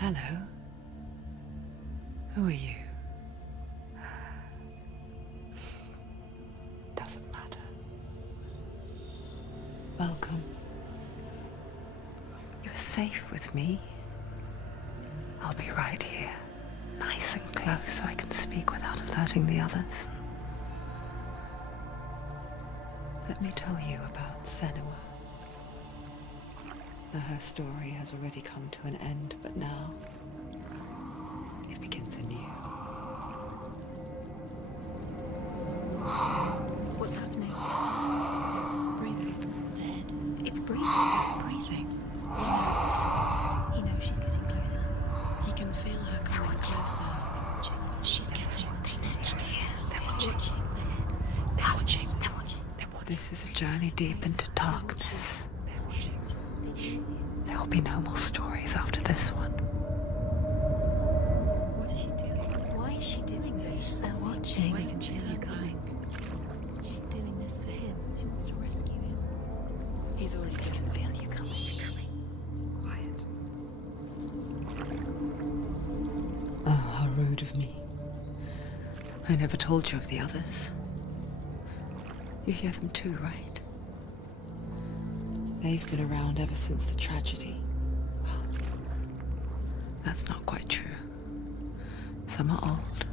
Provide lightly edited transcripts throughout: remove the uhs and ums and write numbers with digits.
Hello. Who are you? Doesn't matter. Welcome. You're safe with me. I'll be right here, nice and close so I can speak without alerting the others. Let me tell you about Senua. Her story has already come to an end, but now it begins anew. What's happening? It's breathing. Dead. It's breathing. It's breathing. He knows she's getting closer. He can feel her coming closer. She's getting. They're watching. They're watching. They're watching. This is a journey deep into darkness. There will be no more stories after this one. What is she doing? Why is she doing this? They're watching. Why isn't she coming? She's doing this for him. She wants to rescue him. He's already can feel you coming. Quiet. Oh, how rude of me. I never told you of the others. You hear them too, right? They've been around ever since the tragedy. Well, that's not quite true. Some are old,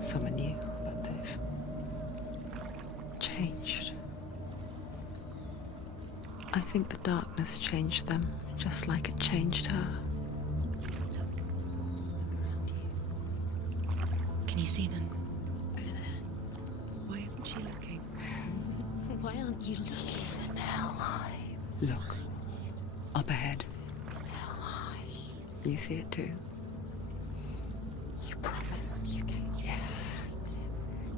some are new, but they've changed. I think the darkness changed them, just like it changed her. Can you see them? Over there. Why isn't she looking? Why aren't you looking? He's in Hellheim. Look, up ahead. You see it too? You promised you gave. Yes.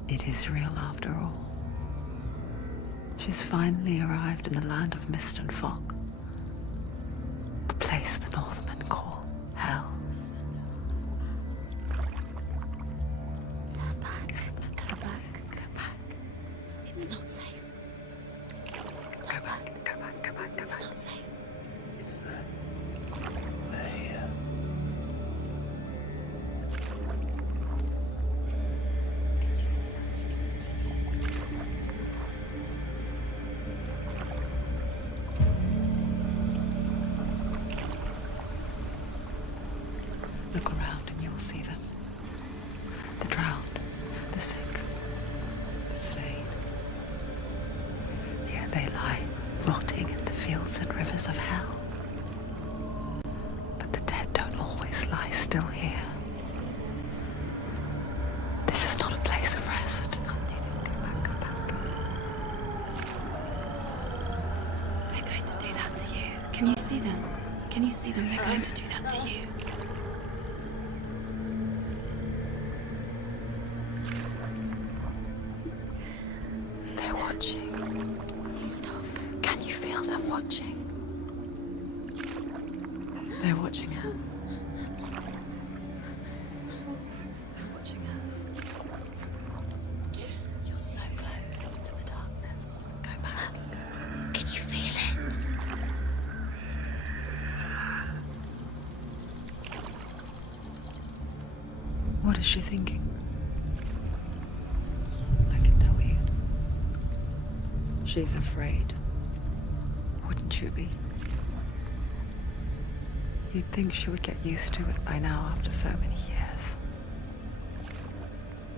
It is real after all. She's finally arrived in the land of mist and fog. The place the Northmen call Hell. Turn back. Go back. Go back. It's not safe. Go back, go back, go back, go It's back. not safe. It's there. They're here. You see them? They can see you. Look around and you will see them. The drowned, the sick, the slain. Here they lie, rotting in the fields and rivers of hell. But the dead don't always lie still here. You see them? This is not a place of rest. You can't do this. Go back. Go back. They're going to do that to you. Can you see them? Can you see them? They're going to do that to you. They're watching. Stop. Can you feel them watching? They're watching her. They're watching her. You're so close to the darkness. Go back. Can you feel it? What is she thinking? I can tell you. She's afraid. Wouldn't you be? You'd think she would get used to it by now after so many years.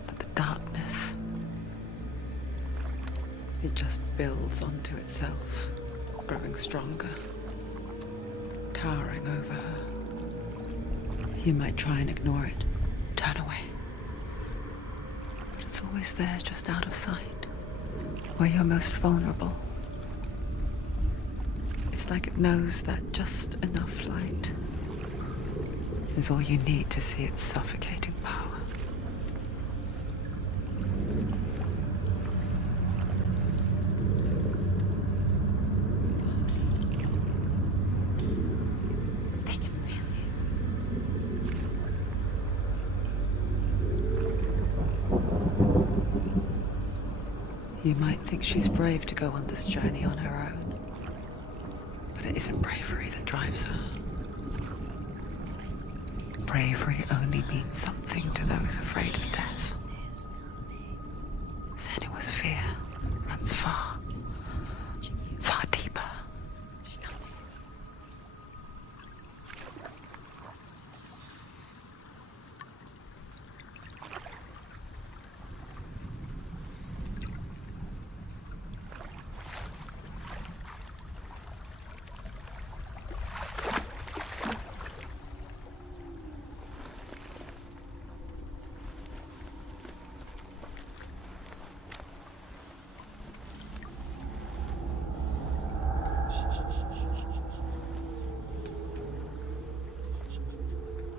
But the darkness, it just builds onto itself, growing stronger, towering over her. You might try and ignore it, turn away. But it's always there, just out of sight, where you're most vulnerable. It's like it knows that just enough light is all you need to see its suffocating power. They can feel you. You might think she's brave to go on this journey on her own. But it isn't bravery that drives her. bravery only means something to those afraid of death. Senua's fear runs far, far deeper.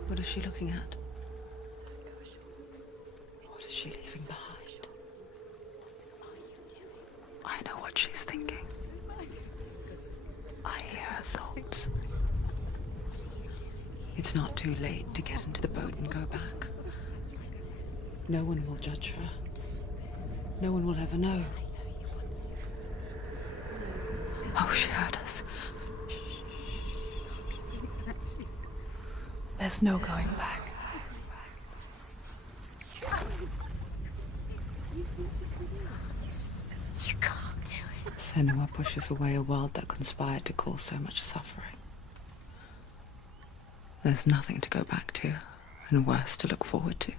What is she looking at? What is she leaving behind? I know what she's thinking. I hear her thoughts. It's not too late to get into the boat and go back. No one will judge her. No one will ever know. Oh, she heard us. There's no going back. You can't do it. Senua pushes away a world that conspired to cause so much suffering. There's nothing to go back to, and worse to look forward to.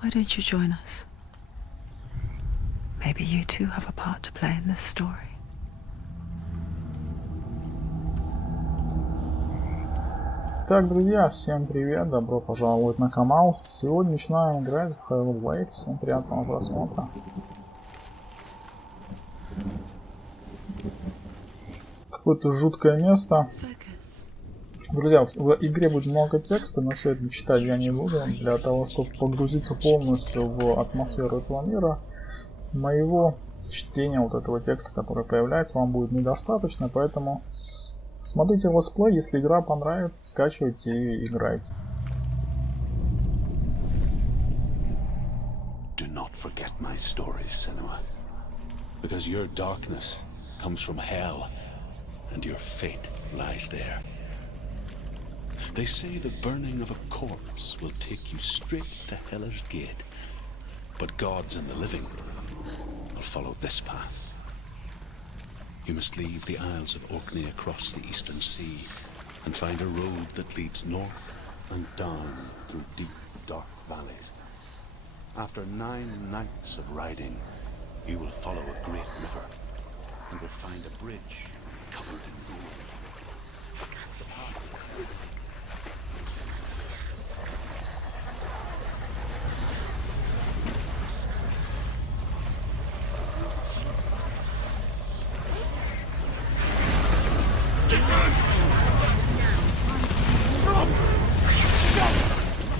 Why don't you join us? Maybe you too have a part to play in this story. Так, друзья, всем привет, добро пожаловать на канал. Сегодня начинаем играть в Hellblade. Всем приятного просмотра. Какое-то жуткое место. Друзья, в игре будет много текста, но все это читать я не буду. Для того, чтобы погрузиться полностью в атмосферу этого мира, моего чтения вот этого текста, который появляется, вам будет недостаточно, поэтому смотрите летсплей, если игра понравится, скачивайте и играйте. Do not forget my stories, Senua. Because your darkness comes from hell, and your fate lies there. They say the burning of a corpse will take you straight to Hela's gate, but gods and the living will follow this path. You must leave the Isles of Orkney across the eastern sea and find a road that leads north and down through deep, dark valleys. After 9 nights of riding, you will follow a great river and will find a bridge covered in gold. The path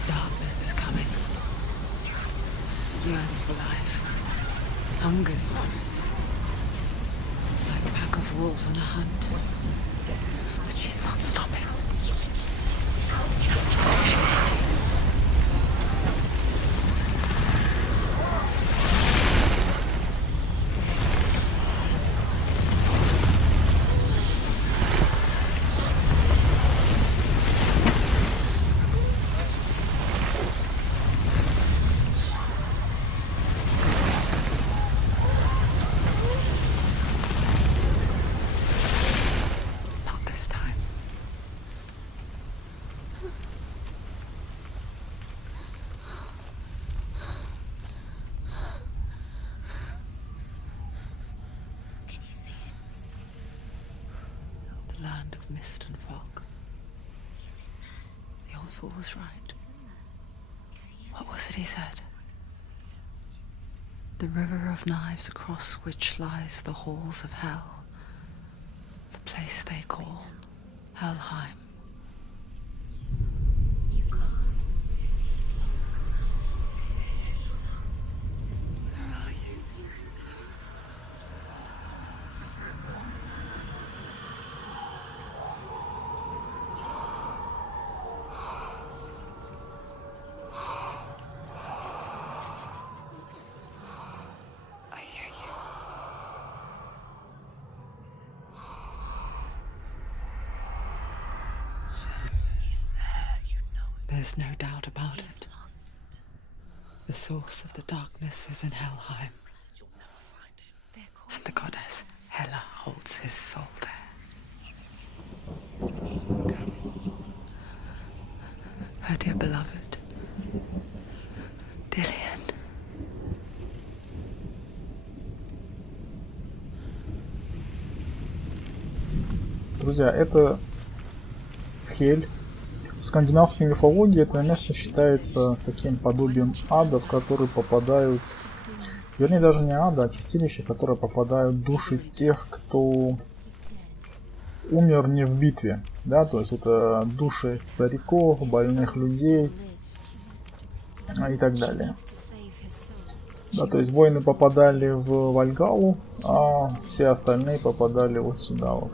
Darkness is coming. Yearns for life. Hungers for it. Like a pack of wolves on a hunt. But she's not stopping. Land of mist and fog. The old fool was right. What was it he said? The river of knives across which lies the halls of hell. The place they call Helheim. Where are you? There's no doubt about He's it. lost. The source of the darkness is in Helheim, and the goddess Hela holds his soul there. Her dear beloved, Dillian. Друзья, это Хель. В скандинавской мифологии это место считается таким подобием ада, в который попадают, вернее даже не ада, а чистилища, в которые попадают души тех, кто умер не в битве. Да, то есть это души стариков, больных людей и так далее. Да, то есть воины попадали в Вальгалу, а все остальные попадали вот сюда вот.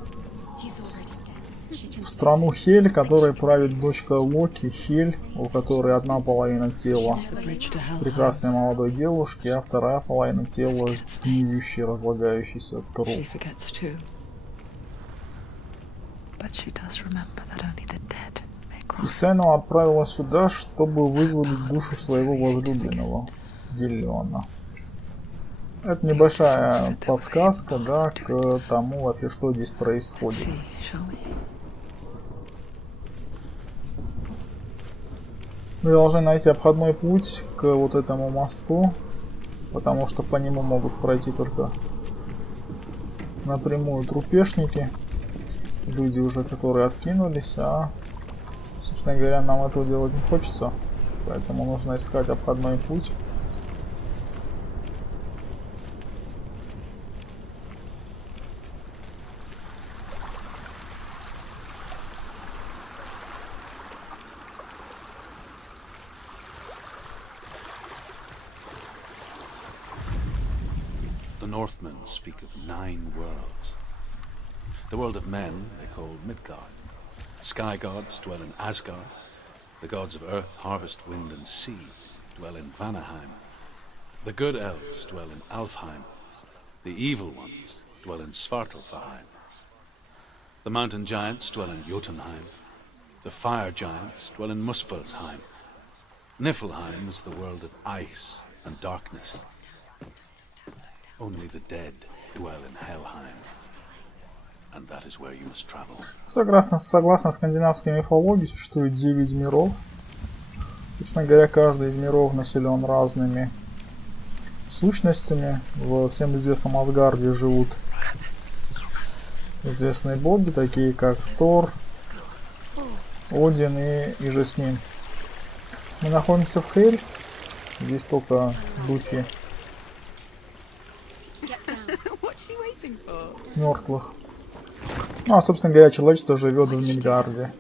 В страну Хель, которой правит дочка Локи, Хель, у которой одна половина тела прекрасной молодой девушки, а вторая половина тела гниющий, разлагающийся труп. И Сенуа отправила сюда, чтобы вызволить душу своего возлюбленного, Диллиона. Это небольшая подсказка, да, к тому, вообще, что здесь происходит. Мы должны найти обходной путь к вот этому мосту, потому что по нему могут пройти только напрямую трупешники, люди уже, которые откинулись, а, собственно говоря, нам этого делать не хочется, поэтому нужно искать обходной путь. Northmen speak of 9 worlds. The world of men they call Midgard. Sky gods dwell in Asgard. The gods of earth, harvest, wind and sea dwell in Vanaheim. The good elves dwell in Alfheim. The evil ones dwell in Svartalfheim. The mountain giants dwell in Jotunheim. The fire giants dwell in Muspelheim. Niflheim is the world of ice and darkness. Only the dead dwell in Helheim, and that is where you must travel. Согласно скандинавской мифологии, существует 9 миров. Собственно говоря, каждый из миров населен разными сущностями. В всем известном Асгарде живут известные боги, такие как Тор, Один и же с ним. Мы находимся в Хель. Здесь только духи мертвых. Ну, а, собственно говоря, человечество живет в Мидгарде.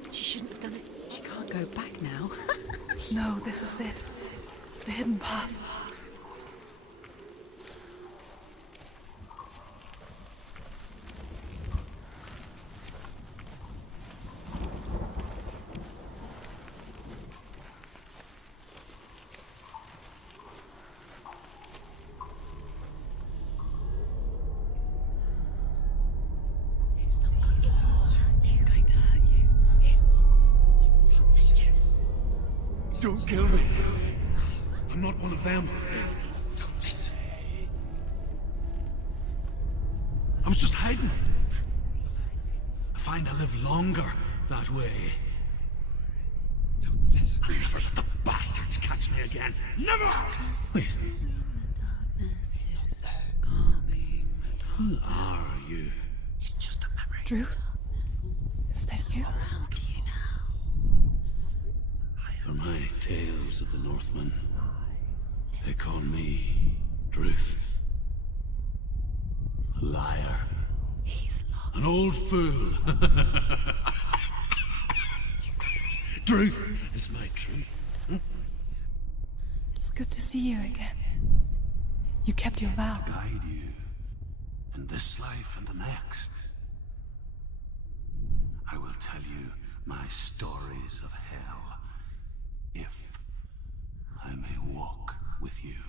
Don't kill me. I'm not one of them. Don't listen. I was just hiding. I find I live longer that way. Don't listen. I'll never let the bastards catch me again. Never! Wait. Who are you? It's just a memory. Truth? Is that you? For my tales of the Northmen, they call me Druth. A liar. He's lost. An old fool. Druth is my truth. It's good to see you again. You kept your vow. Guide you in this life and the next. I will tell you my stories of hell, if I may walk with you.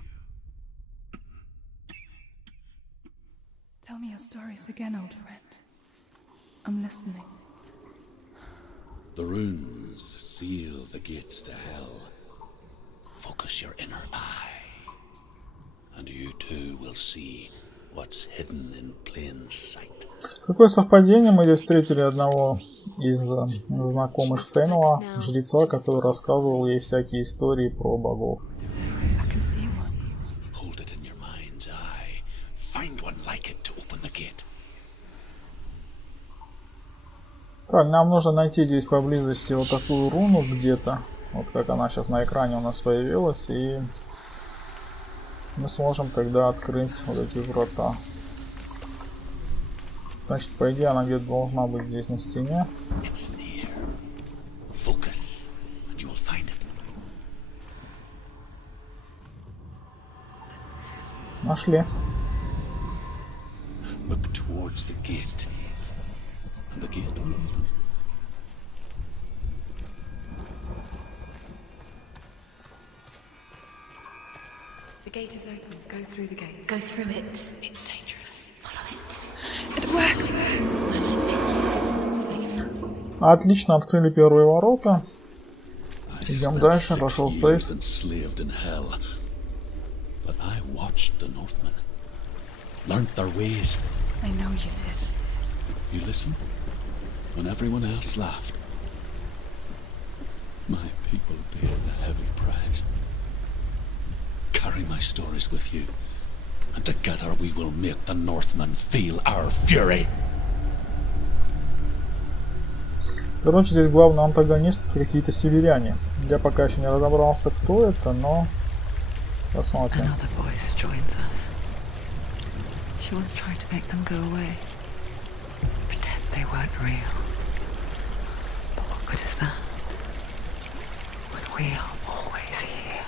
Tell me your stories again, old friend. I'm listening. The runes runes seal the gates to hell. Focus your inner eye, and you too will see what's hidden in plain sight. Какое совпадение, мы здесь встретили одного из знакомых Сенуа, жреца, который рассказывал ей всякие истории про богов. I can see one. Hold it in your mind's eye. Find one like it to open the gate. Так, нам нужно найти здесь поблизости вот такую руну где-то. Вот как она сейчас на экране у нас появилась. И мы сможем тогда открыть вот эти врата. Значит, по идее, она где-то должна быть здесь на стене. Нашли. The gate is open. Go through the gate. Go through it. It's dangerous. Follow it. It works. Where will it take you? It's not safe. Отлично, открыли первые ворота. Идем дальше, пошел сейф. But I watched the Northmen, learnt their ways. I know you did. You listened when everyone else laughed. My people paid the heavy price. Carry my stories with you, and together we will make the Northmen feel our fury. Короче, здесь главный антагонист какие-то северяне. Я пока еще не разобрался, кто это, но посмотрим. Another voice joins us. She once tried to make them go away. Pretend they weren't real. But what good is that? When we are always here.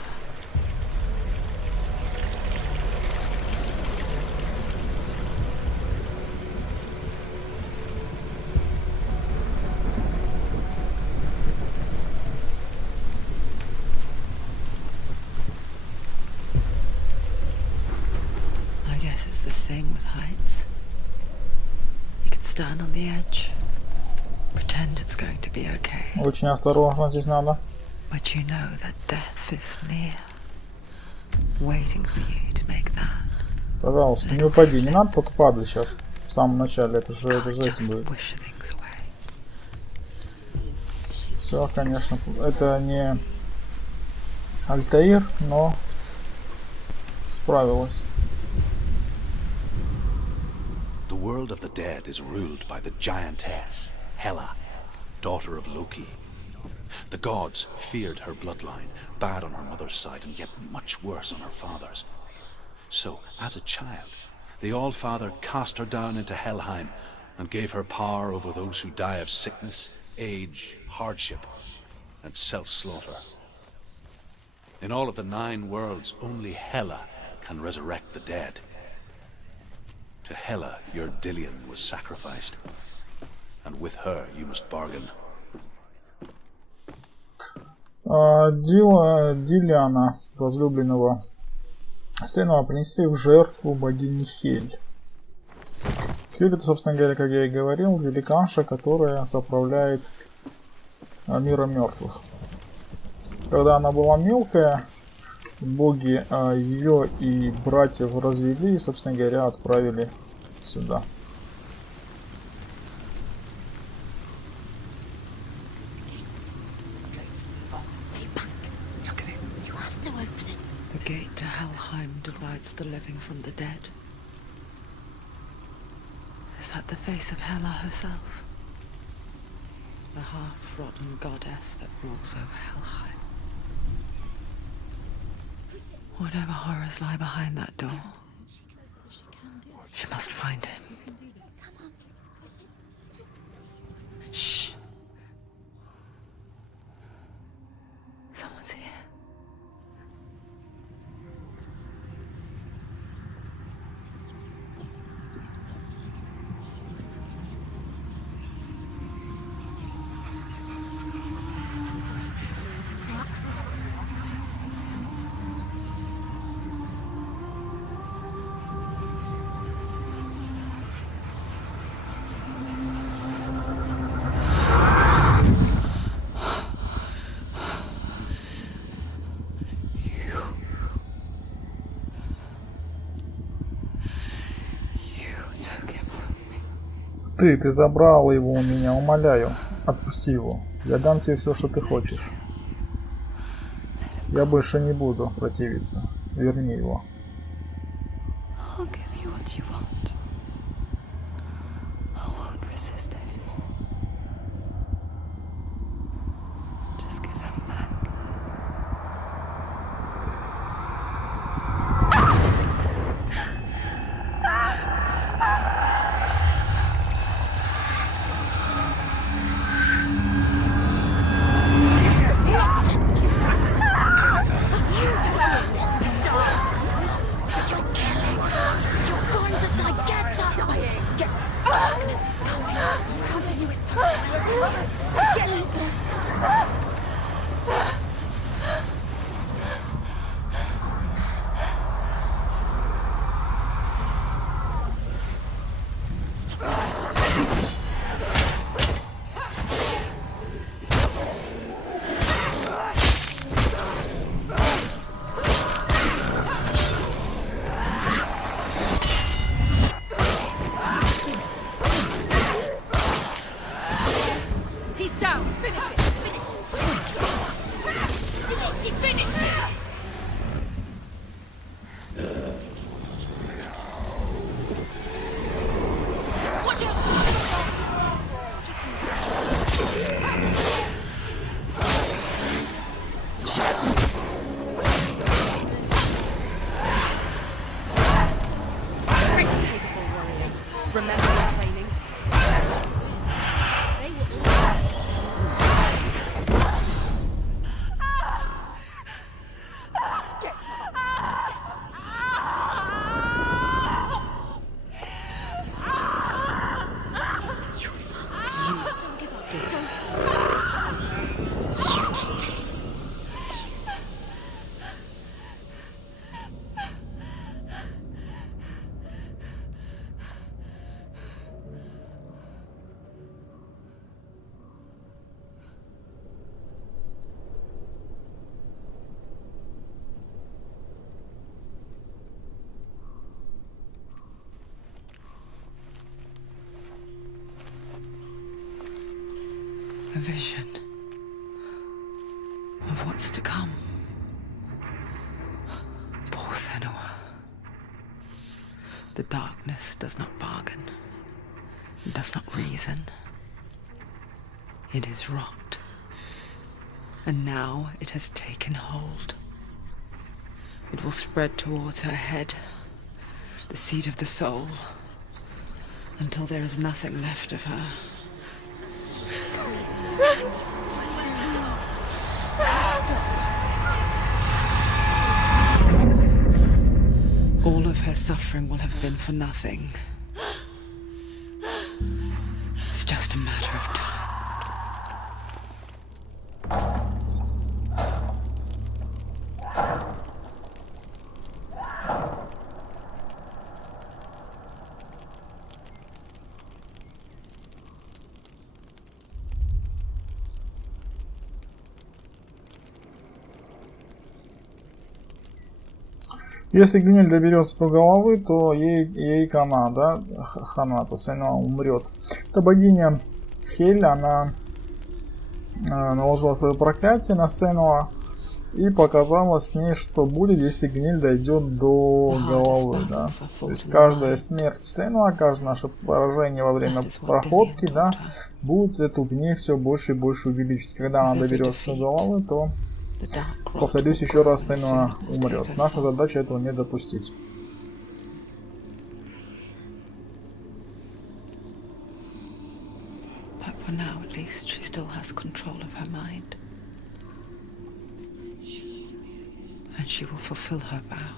The same with heights. You can stand on the edge, pretend it's going to be okay. Очень осторожно здесь надо. But you know that death is near, waiting for you to make that. Пожалуйста, не упади, не надо только падать сейчас. В самом начале, это же жесть будет. Все, конечно, это не Альтаир, но справилась. The world of the dead is ruled by the giantess, Hela, daughter of Loki. The gods feared her bloodline, bad on her mother's side and yet much worse on her father's. So, as a child, the All-Father cast her down into Helheim and gave her power over those who die of sickness, age, hardship, and self-slaughter. In all of the 9 worlds, only Hela can resurrect the dead. To Hela, your Dillion was sacrificed, and with her you must bargain. Дилиана, возлюбленного Сенуа, принесли в жертву богини Хель. Хель, это, собственно говоря, как я и говорил, великанша, которая заправляет миром мертвых. Когда она была мелкая, боги ее и братьев развели и, собственно говоря, отправили сюда. The gate to Helheim divides the living from the dead. Is that the face of Hela herself? The half-rotten goddess that rules over Helheim. Whatever horrors lie behind that door, she must find him. Shh. Someone's here. Ты забрал его у меня, умоляю. Отпусти его. Я дам тебе все, что ты хочешь. Я больше не буду противиться. Верни его. I'll give you what you want. I won't resist anymore. Just give him back. A vision of what's to come. Poor Senua. The darkness does not bargain. It does not reason. It is wrought. And now it has taken hold. It will spread towards her head, the seat of the soul, until there is nothing left of her. All of her suffering will have been for nothing. It's just a matter of time. Если гниль доберется до головы, то ей хана, да, хана, то Сенуа умрет. Это богиня Хель, она наложила свое проклятие на Сенуа и показала с ней, что будет, если гниль дойдет до головы, да. То есть каждая смерть Сенуа, каждое наше поражение во время проходки, да, будет эту гниль все больше и больше увеличить. Когда она доберется до головы, то, повторюсь еще раз, Сенуа умрет. Наша задача этого не допустить. For now, at least, she still has control of her mind. And she will fulfill her vow,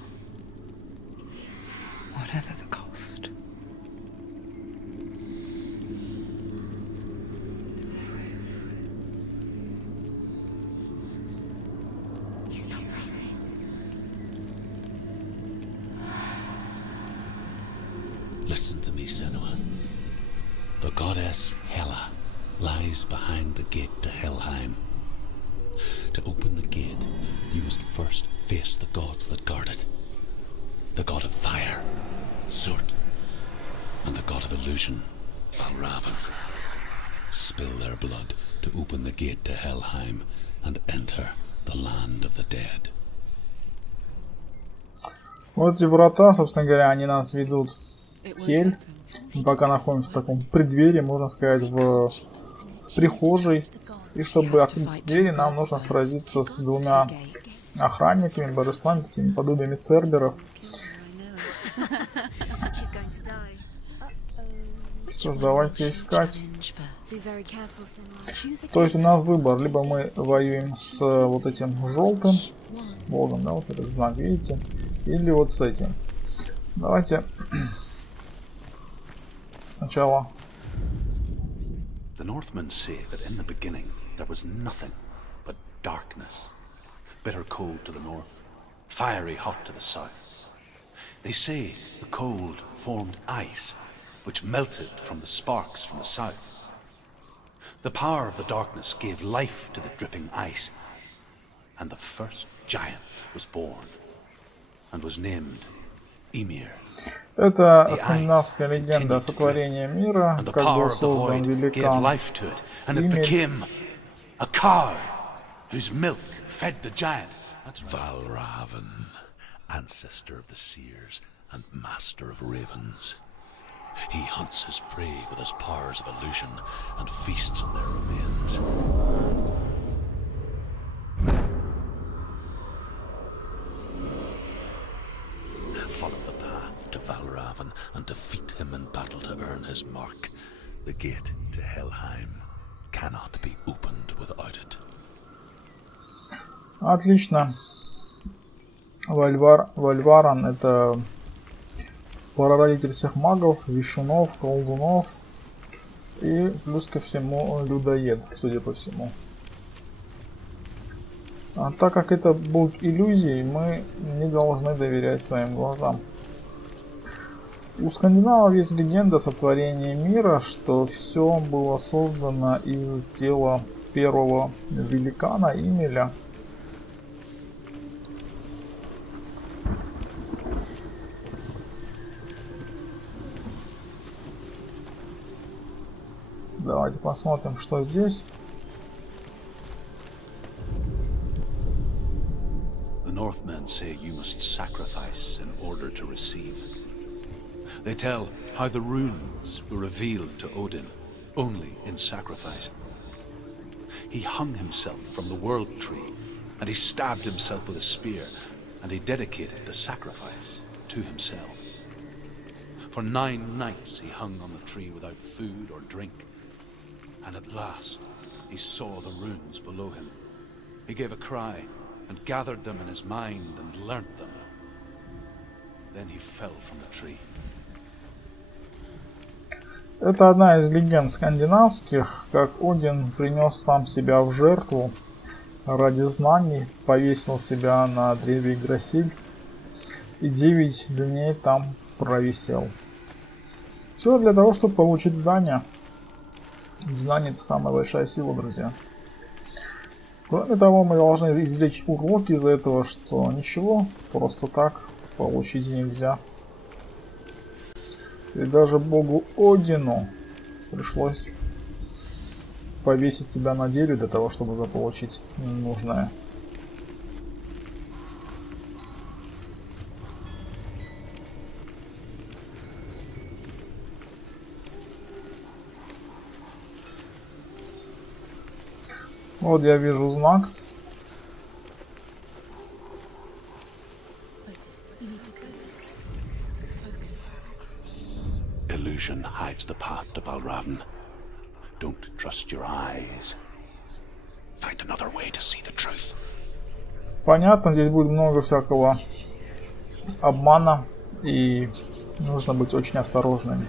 whatever the cost. He's not right. Listen to me, Senua. The goddess Hela lies behind the gate to Helheim. To open the gate, you must first face the gods that guard it. The god of fire, Surt. and the god of illusion, Valravan, spill their blood to open the gate to Helheim and enter the land of the dead. Вот эти врата, собственно говоря, они нас ведут в Хель. Мы пока находимся в таком преддверии, можно сказать, в прихожей. И чтобы открыть двери, нам нужно сразиться с двумя охранниками, божествами, такими подобиями церберов. Что ж, давайте искать. То есть у нас выбор, либо мы воюем с вот этим желтым богом, да, вот этот знак, видите, или вот с этим. Давайте сначала. The Northmen say that in the beginning there was nothing but darkness, bitter cold to the north, fiery hot to the south. They say the cold formed ice, which melted from the sparks from the south. The power of the darkness gave life to the dripping ice, and the first giant was born, and was named Ymir. Это скандинавская легенда о сотворении мира, как был создан великан Ymir. A cow whose milk fed the giant. That's Valravan, ancestor of the seers and master of ravens. He hunts his prey with his powers of illusion and feasts on their remains. Follow the path to Valravan and defeat him in battle to earn his mark. The gate to Helheim cannot be opened without it. Отлично. Вальваран — это прародитель всех магов, вещунов, колдунов и плюс ко всему людоед, судя по всему. А так как это будут иллюзии, мы не должны доверять своим глазам. У скандинавов есть легенда о сотворении мира, что все было создано из тела первого великана Ymir. Давайте посмотрим, что здесь. The Northmen say you must sacrifice in order to receive. They tell how the runes were revealed to Odin only in sacrifice. He hung himself from the world tree, and he stabbed himself with a spear, and he dedicated the sacrifice to himself. For 9 nights he hung on the tree without food or drink, and at last he saw the runes below him. He gave a cry and gathered them in his mind and learnt them. Then he fell from the tree. Это одна из легенд скандинавских, как Один принес сам себя в жертву ради знаний, повесил себя на древе Игдрасиль и 9 дней там провисел. Все для того, чтобы получить знания. Знание — это самая большая сила, друзья. Кроме того, мы должны извлечь уроки из этого, что ничего просто так получить нельзя. И даже богу Одину пришлось повесить себя на дереве для того, чтобы заполучить нужное. Вот я вижу знак. Illusion hides the path to Valravan. Don't trust your eyes. Find another way to see the truth. Понятно, здесь будет много всякого обмана, и нужно быть очень осторожными.